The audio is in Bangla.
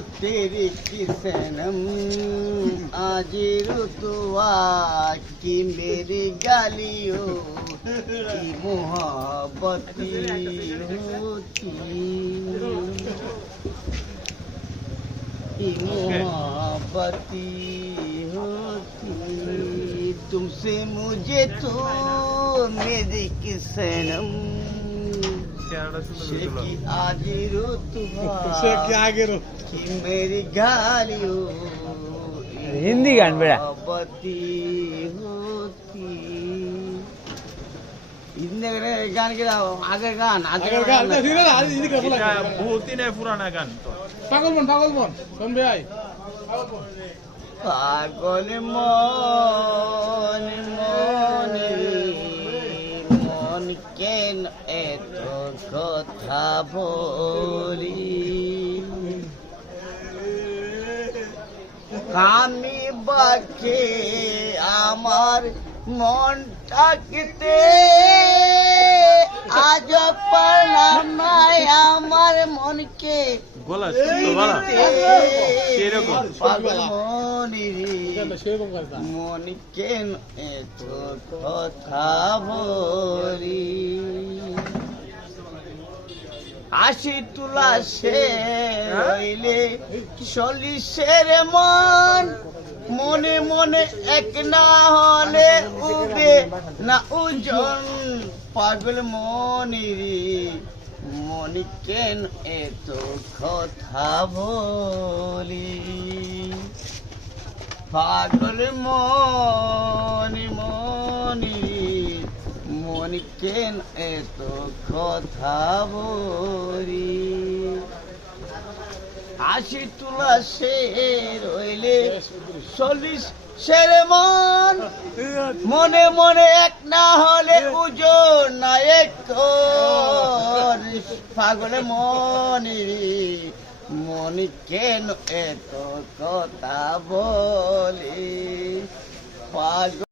तेरी की सनम आज रुतवा की मेरी गालियों की मोहब्बती होती की मोहब्बती होती तुमसे मुझे तो मेरी की सनम की आज रुतवा की मेरी गालियों हिंदी गान बेटा मोहब्बती होती हिंदी गान के आगे गान এটা বহুত দিনের পুরানা গান তো। পাগলবন শোন ভাই পাগল মন মনে মন কেন এত কথা বলি আমি বাকে আমার মনটাকে আজ পারলাম না আমার মনকে গলা শুনতো বলা সেরকম পাগল মনিরি সেরকম কথা মন কেন এত কথা বলি আশি তুলা সে রইলে চল্লিশের মন মনে মনে এক না হলে উবে না ওজন পাগল মনিরি মন কেন এত কথা বলি পাগল মনি মনি মন কেন এত কথা বলি আশি তুলা সে রইলে চল্লিশ সের মন মনে মনে এক না হলে ওজন না এক পাগল মনি মন কেন এত কথা বলি পাগল